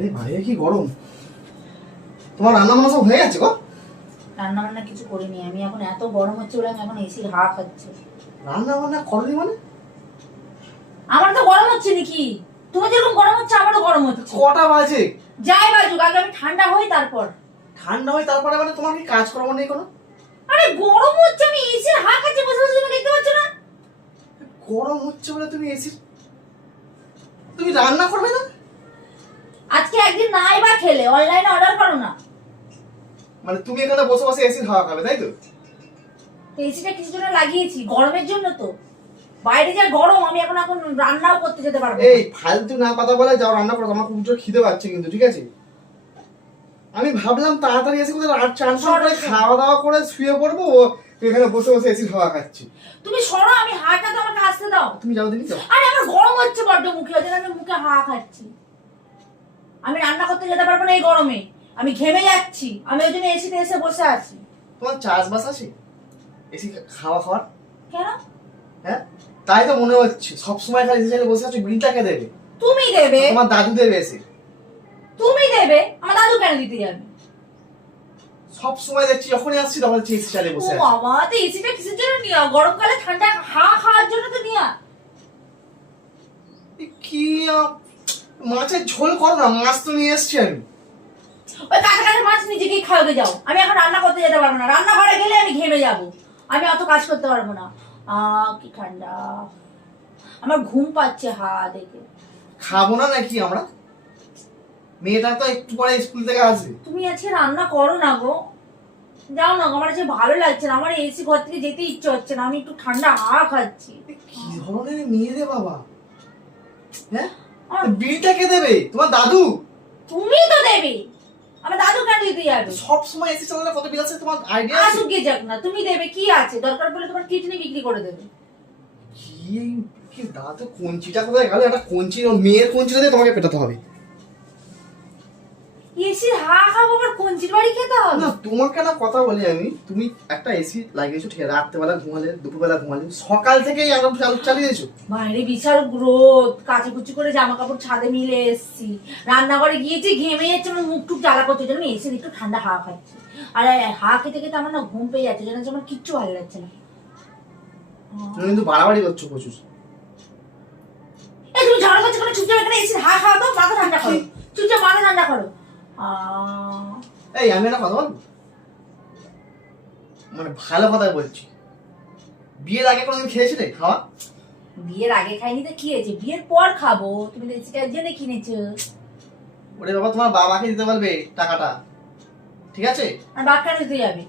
আরে ভাই কি গরম। তোমার রান্না বান্না সব হয়ে গেছে গো? রান্না বান্না কিছু করিনি আমি, এখন এত গরম হচ্ছে বলে আমি এখন এসির হাওয়া খাচ্ছি। রান্না বান্না করনি মানে? আমার তো গরম হচ্ছে নাকি? তোমার যেরকম গরম হচ্ছে আমারও গরম হচ্ছে। কটা বাজে? যাই বাজুক, আগে আমি ঠান্ডা হই তারপর। ঠান্ডা হয় তারপরে মানে তোমার কি কাজ কর্ম নেই কোনো? আরে গরম হচ্ছে, আমি এসির হাওয়া খাচ্ছি বসে বসে, তুমি দেখতে পাচ্ছ না? গরম হচ্ছে বলে তুমি এসি, তুমি রান্না করবে না? আজকে একদিন নাই বা খেলে অনলাইনে অর্ডার করো না। মানে তুমি এখানে বসে বসে এসির হাওয়া খাবে তাই তো? এসিটা কিছু জন্য লাগিয়েছি গরমের জন্য তো। বাইরে যা গরম, আমি এখন এখন রান্নাও করতে যেতে পারবো না। এই ফালতু না কথা বলে যাও রান্না করো, আমার খুব জোর খিদে পাচ্ছে কিন্তু, ঠিক আছে? আমি ভাবলাম তাড়াতাড়ি এসে কোথায় রাত চান করে খাওয়া দাওয়া করে শুয়ে পড়বো, তুই এখানে বসে বসে এসির হাওয়া খাচ্ছি। তুমি সরো, আমি হাওয়াটা তো আমাকে আসতে দাও। তুমি যাও দিদি যাও। আরে আমার গরম হচ্ছে বড্ড, মুখে ওই জন্য আমি মুখে হাওয়া খাচ্ছি। আমি রান্না করতে যেতে পারবো না এই গরমে, আমি ঘেমে যাচ্ছি, আমি ওই জন্য এসিতে এসে বসে আছি। তোমার চাষবাস আছে এসি খাওয়া খাওয়ার? কেন? হ্যাঁ তাই তো মনে হচ্ছে, সবসময় খালি এসি চালিয়ে বসে আছো। বিলটাকে দেবে? তুমি দেবে। তোমার দাদু দেবে এসে? তুমি দেবে, আমার দাদু কেন দিতে যাবে? সব সময় দেখছি যখনই আসছি তখন এসি চালিয়ে ও বসে আছি। বাবা, তো এসিটা কিসের জন্য নিয়া? গরমকালে ঠান্ডা হাওয়া খাওয়ার জন্য তো নিয়া। কি মাছের ঝোল করো না, মাছ তো নিয়ে এসছি আমি। ওই কাঁচা কাঁচা মাছ নিজেকেই খাওয়াতে যাও, আমি এখন রান্না করতে যেতে পারবো না। রান্নাঘরে গেলে আমি ঘেমে যাবো, আমি অত কাজ করতে পারবো না। কি ঠান্ডা, আমার ঘুম পাচ্ছে হাওয়া দেখে। খাবো না নাকি আমরা? মেয়েটা তো একটু পরে স্কুল থেকে আসবে। তুমি আজকে রান্না করো না গো, যাও না গো, আমার আজকে ভালো লাগছে না, আমার এসি ঘর থেকে যেতে ইচ্ছে হচ্ছে না, আমি একটু ঠান্ডা হাওয়া খাচ্ছি। কি ধরনের মেয়ে রে বাবা, হ্যাঁ? বিলটা কে দেবে? তোমার দাদু? তুমি তো দেবে, আমার দাদু কেন দিতে যাবে? সব সময় এসি চালালে কত বিল আছে তোমার আইডিয়া আছে? আসুক গিয়ে যাক না, তুমি দেবে, কি আছে? দরকার পড়লে তোমার কিডনি বিক্রি করে দেবে। কি কি দাদু কঞ্চিটা কোথায় গেল? একটা কঞ্চি, মেয়ের কঞ্চিটা দিয়ে তোমাকে পেটাতে হবে। এসির হাওয়া খাবো, আবার কঞ্চির বাড়ি খেতে হবে? না তোমাকে না কথা বলি আমি, তুমি একটা এসি লাগিয়েছো ঠিক আছে, রাত্রেবেলা ঘুমালে, দুপুরবেলা ঘুমালে, সকাল থেকেই একদম চালিয়েছো। বাইরে বিশাল রোদ, কাচাকুচি করে জামা কাপড় ছাদে মিলে এসছি, রান্নাঘরে গিয়েছি, ঘেমে যাচ্ছে, আমার মুখ টুক জ্বালা করছে, জন্য এসে একটু ঠান্ডা হাওয়া খাচ্ছি। আর হাওয়া খেতে খেতে আমার না ঘুম পেয়ে যাচ্ছে, যেন আমার কিচ্ছু ভালো লাগছে না। তুমি কিন্তু বাড়াবাড়ি করছো প্রচুর। এই তুমি ঝগড়া করছো কেন? চুপচাপ এখানে এসির হাওয়া খাওয়া দাও, মাথা ঠান্ডা করো, চুপচাপ মাথা ঠান্ডা করো। এই আমি একটা কথা বলবো, মানে ভালো কথাই বলছি, বিয়ের আগে কোনোদিন খেয়েছিলে খাওয়া? বিয়ের আগে খাইনি তো কি হয়েছে, বিয়ের পর খাবো, তুমি তো এসিটার জন্য কিনেছো। ওরে বাবা, তোমার বাবাকে দিতে পারবে টাকাটা, ঠিক আছে? আর বাপ কেন দিতে যাবে?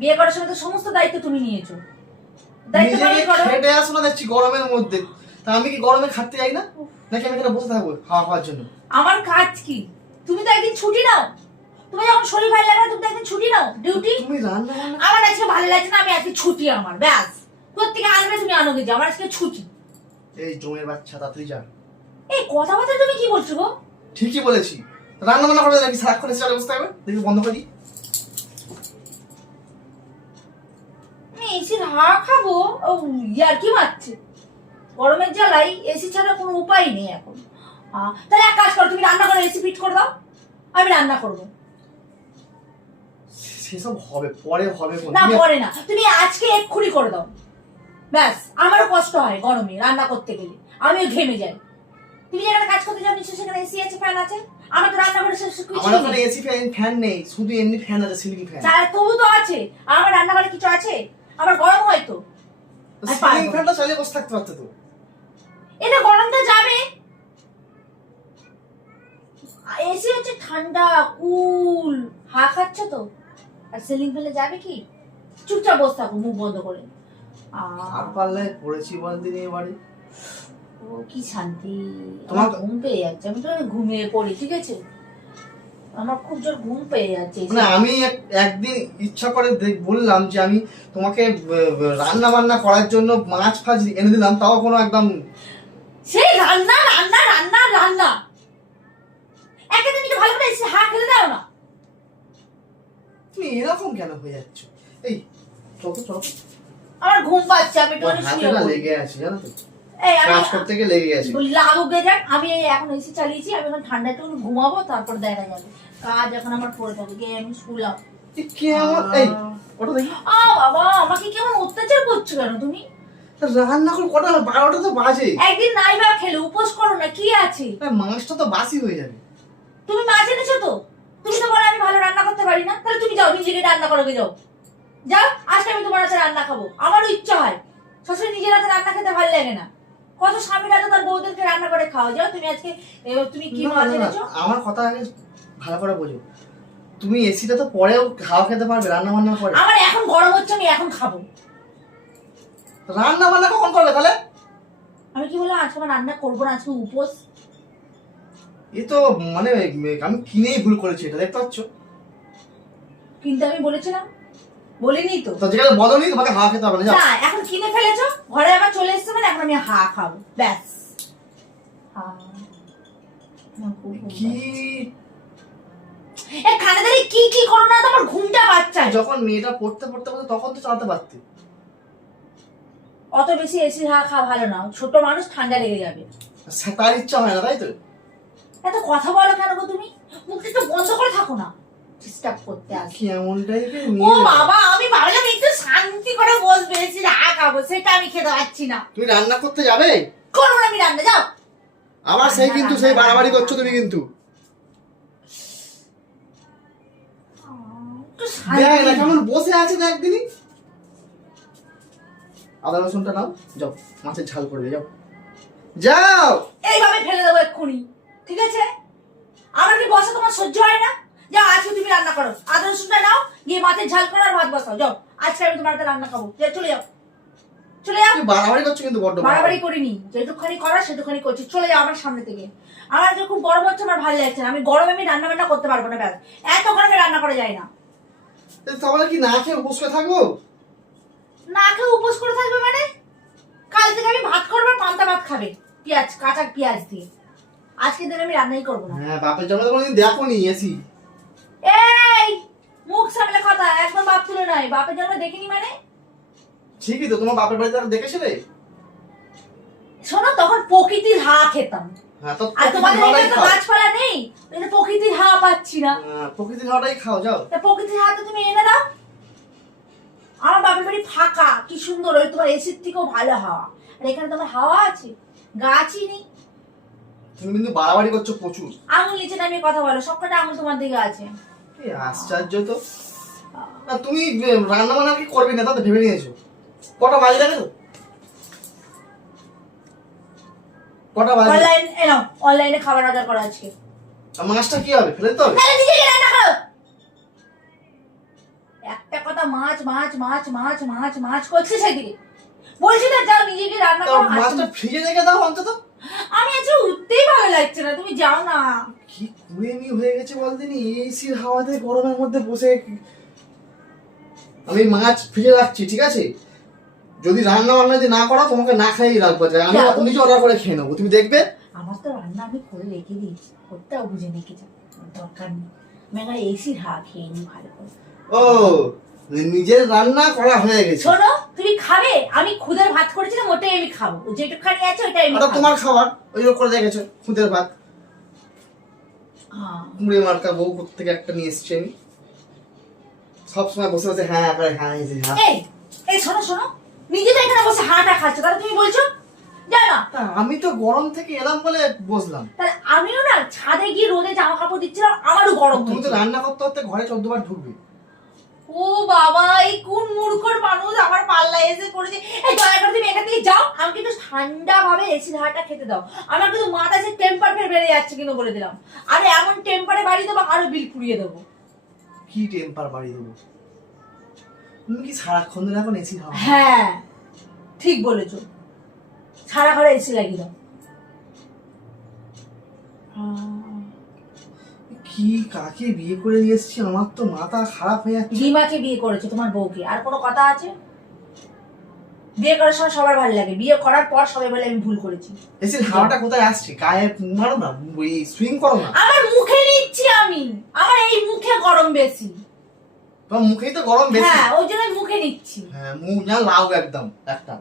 বিয়ে করার সময় তো সমস্ত দায়িত্ব তুমি নিয়েছো, দায়িত্ব পালন নিজেকে করো। খেটে আসো না দেখছি গরমের মধ্যে, তা আমি কি গরমে খাটতে যাই না? নাকি আমি এখানে বসে থাকবো খাওয়া খাওয়ার জন্য? আমার কাজ কি? তুমি তো একদিন ছুটি নাও, তুমি যখন শরীর ভালো লাগে না তুমি তো একদিন ছুটি নাও, ডিউটি। তুমি রান্না বান্না। আমার আজকে ভালো লাগছে না, আমি আজকে ছুটি, আমার ব্যাস। প্রত্যেকে আনবে, তুমি আনো গেছে, আমার আজকে ছুটি। এই জমের বাচ্চা তাড়াতাড়ি যা। এই কথাবার্তা তুমি কি বলছো গো? ঠিকই বলেছি, রান্না বান্না করবে নাকি সারাক্ষণ এসে বসে থাকবে? দেখি বন্ধ করি। আমি এসির হাওয়া খাবো? ও ইয়ার কি মারছে, গরমের জ্বালাই এসি ছাড়া কোনো উপায় নেই এখন। তাহলে এক কাজ করো, তুমি রান্না করে এসি ফিট করে দাও, আমি রান্না করবো। সেসব হবে পরে হবে। না পরে না, তুমি আজকে এক্ষুনি করে দাও, ব্যাস। আমারও কষ্ট হয় গরমে রান্না করতে গেলে, আমিও ঘেমে যাই। তুমি যেখানে কাজ করতে যাও নিশ্চয়ই সেখানে এসি আছে, ফ্যান আছে, আমার তো রান্না করে আমার ওখানে এসি ফ্যান নেই, শুধু এমনি ফ্যান আছে, সিলিং ফ্যান। তবু তো আছে, আর আমার রান্নাঘরে কিছু আছে, আমার গরম হয় তো। সিলিং ফ্যানটা চালিয়ে বসে থাকতে পারতে তো। এটা গরমটা যাবে, এসি হচ্ছে ঠান্ডা কুল, হাওয়া খাচ্ছে তো, আর সিলিং ফেলে যাবে কি? চুপচাপ বসে থাকো মুখ বন্ধ করে। আর পাল্লায় পড়েছি বলদিন এবারে। ও কি শান্তি, তোমার আমার ঘুম পেয়ে যাচ্ছে, আমি তো ঘুমিয়ে পড়ি, ঠিক আছে? আমার খুব জোর ঘুম পেয়ে যাচ্ছে। মানে আমি একদিন ইচ্ছা করে বললাম যে আমি তোমাকে রান্না বান্না করার জন্য মাছ ফাছ এনে দিলাম, তাও কোনো একদম সেই রান্না রান্না রান্না রান্না, একটা দিন ভালো করে এসে হাত খেতে দাও না। তুমি এরকম কেন হয়ে যাচ্ছ? এই চলো চলো, আমার ঘুম পাচ্ছে, আমি একটু হাতে শুয়ে না পড়ি। লেগে আছে জানো তো। এই আমি কাজ করতে গিয়ে লেগে গেছে। লাগুক গে যাক, আমি এই এখন এসি চালিয়েছি, আমি এখন ঠান্ডা একটু ঘুমাবো, তারপর দেখা যাবে। কাজ এখন আমার পড়ে থাকবে, গিয়ে আমি শুলাম। কেমন এই ওটা দেখি। বাবা আমাকে কেমন অত্যাচার করছো কেন তুমি? রান্না করে কটা 12টা তো বাজে। একদিন নাই বা খেলে উপোস করো না, কি আছে? মাছটা তো বাসি হয়ে যাবে। তুমি মাছ এনেছো তো? তুমি তো বলো আমি ভালো রান্না করতে পারি না, তাহলে তুমি যাও নিজেকে রান্না করো, যাও যাও। আজকে আমি তোমার হাতে রান্না খাবো, আমারও ইচ্ছা হয়। শ্বশুর নিজের হাতে রান্না খেতে ভালো লাগে না? কত স্বামীরা তো তার বউদেরকে রান্না করে খাওয়া। যাও তুমি আজকে, তুমি কি মাছ এনেছো? আমার কথা আগে ভালো করে বোঝো। তুমি এসিটা তো পরেও খাওয়া খেতে পারবে, রান্না বান্না করে। আমার এখন গরম হচ্ছে, আমি এখন খাবো। রান্না বান্না কখন করবে তাহলে? আমি কি বললাম আজকে আমার রান্না করবো না, আজকে উপোস। এ তো মানে আমি কিনেই ভুল করেছি, এটা দেখতে পাচ্ছ। কিন্তু আমি বলেছিলাম, বলিনি তো? তো যেখানে বদলি তোমাকে হাওয়া খেতে হবে না। না, এখন কিনে ফেলেছো, ঘরে আবার চলে এসছে, মানে এখন আমি হা খাবো, ব্যাস। কি খানে দাঁড়িয়ে কি কি করো না, তো আমার ঘুমটা পাচ্ছে। যখন মেয়েটা পড়তে পড়তে বলতো তখন তো চালাতে পারতে। অত বেশি এসি হাওয়া খাওয়া ভালো না, ছোট মানুষ, ঠান্ডা লেগে যাবে। তার ইচ্ছা হয় না, তাই তো? এত কথা বলো কেন গো তুমি? মুখটা একটু বন্ধ করে থাকো না, ডিস্টার্ব করতে আসে। কি এমন টাইপের ও বাবা, আমি ভাবলাম একটু শান্তি করে বসবে, এসি হাওয়া খাবো, সেটা আমি খেতে পাচ্ছি না। তুমি রান্না করতে যাবে? করবো না আমি রান্না, যাও। আবার সেই কিন্তু সেই বাড়াবাড়ি করছো তুমি কিন্তু। দেখ না কেমন বসে আছে না একদিনই। আদা রসুনটা নাও, যাও মাছের ঝাল করবে, যাও যাও। এইভাবে ফেলে দেবো এক্ষুনি, ঠিক আছে? আমার কি বসা তোমার সহ্য হয় না? যাও আজকে তুমি রান্না করো, আদা রসুনটা নাও, গিয়ে মাছের ঝাল করো আর ভাত বসাও, যাও। আজকে আমি তোমার হাতে রান্না খাবো, চলে যাও, চলে যাও। তুমি বাড়াবাড়ি করছো কিন্তু বড্ড। বাড়াবাড়ি করিনি, যেটুকখানি করার সেটুখানি করছি, চলে যাও আমার সামনে থেকে। আমার যে খুব গরম হচ্ছে, আমার ভালো লাগছে না, আমি গরমে আমি রান্না বান্না করতে পারবো না, ব্যাস। এত গরমে রান্না করা যায় না। তাহলে কি না খেয়ে উপোস করে থাকবো? না খেয়ে উপোস করে থাকবে মানে? কাল থেকে আমি ভাত করবো, পান্তা ভাত খাবে, পেঁয়াজ, কাঁচা পেঁয়াজ দিয়ে। আজকে দিন আমি রান্নাই করবো না। হ্যাঁ, বাপের জন্য তো কোনোদিন দেখো নি এসি। এই মুখ সামলে কথা, একদম বাপ তুলে নয়। বাপের জন্ম দেখিনি মানে? ঠিকই তো, তোমার বাপের বাড়িতে আর দেখেছিলে? শোনো, তখন প্রকৃতির হাওয়া খেতাম। হ্যাঁ, তো আর তোমাদের এখানে তো গাছপালা নেই, প্রকৃতির হাওয়া পাচ্ছি না। প্রকৃতির হাওয়াটাই খাও, যাও। তা প্রকৃতির হাওয়া তো তুমি এনে দাও। আমার বাপের বাড়ি ফাঁকা, কি সুন্দর, ওই তোমার এসির থেকেও ভালো হাওয়া। আর এখানে তোমার হাওয়া আছে, গাছই নেই। তুমি কিন্তু বাড়াবাড়ি করছো প্রচুর। আঙুল নিচে নামিয়ে কথা বলো, সবকটা আঙুল তোমার দিকে আছে। এই আশ্চর্য তো। না তুমি রান্না বান্না কি করবে না, তাতে ভেবে নিয়েছো? কটা বাজে দেখো তো? কটা বাজে? অনলাইনে খাবার অর্ডার করা আজকে। মাছটা কি হবে, ফেলে দিতে হবে? তাহলে নিজে গিয়ে রান্না করো। একটা কথা মাছ মাছ মাছ মাছ মাছ মাছ করছে সেদিকে। বলছি না, যাও নিজে গিয়ে রান্না করো। মাছটা ফ্রিজে রেখে দাও অন্তত। আমি আজকে উঠতেই ভালো লাগছে না, তুমি যাও না। কি কুড়েমি হয়ে গেছে বলদিনি, এসির হাওয়াতে গরমের মধ্যে বসে। আমি মাছ ফ্রিজে রাখছি, ঠিক আছে? যদি রান্না বান্না যদি না করো, তোমাকে না খাইয়ে রাখবো, আমি নিজে অর্ডার করে খেয়ে নেবো, তুমি দেখবে। আমার তো রান্না আমি করে রেখে দিয়েছি, করতেও বুঝে রেখে যাও, দরকার নেই। আমি একবার এসির হাওয়া খেয়ে নি ভালো করে। ও, নিজের রান্না করা হয়ে গেছে। শোনো, তুমি খাবে? আমি খুদের ভাত করেছিলাম, ওটাই আমি খাবো। যেটুকখানি আছে ওটাই আমি খাবো। তোমার খাবার ওই করে রেখেছো, খুদের ভাত। মুড়ি মার্কা বউ থেকে একটা নিয়ে এসছি আমি। সবসময় বসে বসে হ্যাঁ করে হ্যাঁ হ্যাঁ। এই শোনো শোনো, নিজে তো এখানে বসে হাঁটা খাচ্ছ, তাহলে তুমি বলছো যাও না। আমি তো গরম থেকে এলাম বলে বসলাম। তাহলে আমিও না ছাদে গিয়ে রোদে জামা কাপড় দিচ্ছিলাম, আমারও গরম। তুমি তো রান্না করতে করতে ঘরে 14 বার ঢুকবে। ও বাবা, এই কোন মূর্খর মানুষ আমার পাল্লা এসে পড়েছে। এই দয়া করে তুমি এখান থেকে যাও, আমি কিন্তু ঠান্ডা ভাবে এসির হাওয়াটা খেতে দাও। আমার কিন্তু মাথায় যে টেম্পার ফের বেড়ে যাচ্ছে, কিন্তু বলে দিলাম। আরে এমন টেম্পারে বাড়ি দেবো, আরো বিল পুড়িয়ে দেবো। কি টেম্পার বাড়ি দেবো? তুমি কি সারাক্ষণ ধরে এখন এসি হাওয়া? হ্যাঁ ঠিক বলেছো, সারা ঘরে এসি লাগিয়ে দাও। কি কাকে বিয়ে করে নিয়ে এসেছি, আমার তো মাথা খারাপ হয়ে যাচ্ছে। রিমাকে বিয়ে করেছে, তোমার বউকে। আর কোনো কথা আছে? বিয়ে করার সময় সবার ভালো লাগে, বিয়ে করার পর সবাই বলে আমি ভুল করেছি। এসির হাওয়াটা কোথায় আসছে? গায়ে মারো না, সুইং করো না। আমার মুখে নিচ্ছি আমি, আমার এই মুখে গরম বেশি। তোমার মুখেই তো গরম বেশি। হ্যাঁ, ওই জন্য মুখে নিচ্ছি। হ্যাঁ, মুখ না লাউ একদম একটা।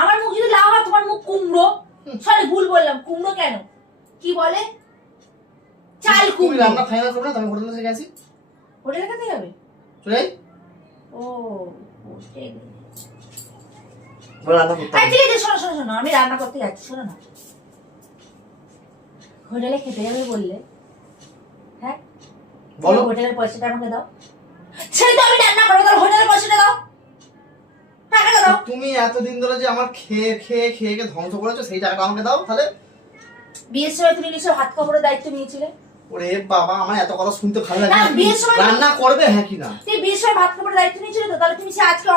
আমার মুখ যদি লাউ হয় তোমার মুখ কুমড়ো। সরি ভুল বললাম, কুমড়ো কেন, কি বলে, চাল তুমি কুমড়ো। রান্না ফাইনাল করো না, আমি হোটেলে থেকে আসি। হোটেলে খেতে যাবে? চলে যাই, ও হোটেলে। বলো রান্না করতে আরে হবে। ঠিক আছে, শোনো শোনো শোনো, আমি রান্না করতে যাচ্ছি, শোনো না। হোটেলে খেতে যাবে বললে, হ্যাঁ বলো। হোটেলের পয়সাটা আমাকে দাও। সেই তো আমি রান্না করবো, তাহলে হোটেলের পয়সাটা দাও, টাকাটা দাও। তুমি এতদিন ধরে যে আমার খেয়ে খেয়ে খেয়ে খেয়ে ধ্বংস করেছো, সেই টাকাটা আমাকে দাও তাহলে। বিয়ের সময় তুমি নিশ্চয় হাত কাপড়ের দায়িত্ব নিয়েছিলে। ওরে বাবা, আমার এত কথা শুনতে ভালো লাগে না, না। বিয়ের সময় রান্না করবে হ্যাঁ কি না? তুই বিয়ের সময় ভাত কাপড়ের দায়িত্ব নিয়েছিলে তো, তাহলে তুমি সে আজকে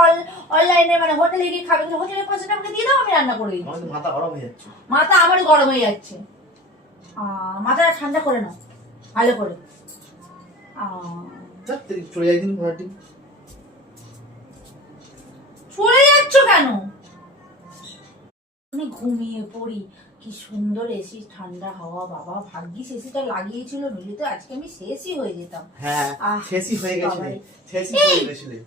অনলাইনে মানে হোটেলে গিয়ে খাবে, কিন্তু হোটেলের পয়সাটা আমাকে দিয়ে দাও, আমি রান্না করে দিচ্ছি। আমার তো মাথা গরম হয়ে যাচ্ছে। মাথা আমারও গরম হয়ে যাচ্ছে। মাথাটা ঠান্ডা করে নাও ভালো করে। ধ্যাৎ, চলে যাই দিন ঘোরার দিন। চলে যাচ্ছ কেন? আমি ঘুমিয়ে পড়ি, কি সুন্দর এসি, ঠান্ডা হাওয়া, বাবা ভাগ্যিস এসিটা লাগিয়েছিল, নইলে তো আজকে আমি শেষই হয়ে যেতাম। হ্যাঁ, আহ, শেষই হয়ে গেছিলে, বাবারে। শেষই হয়ে গেছিলে।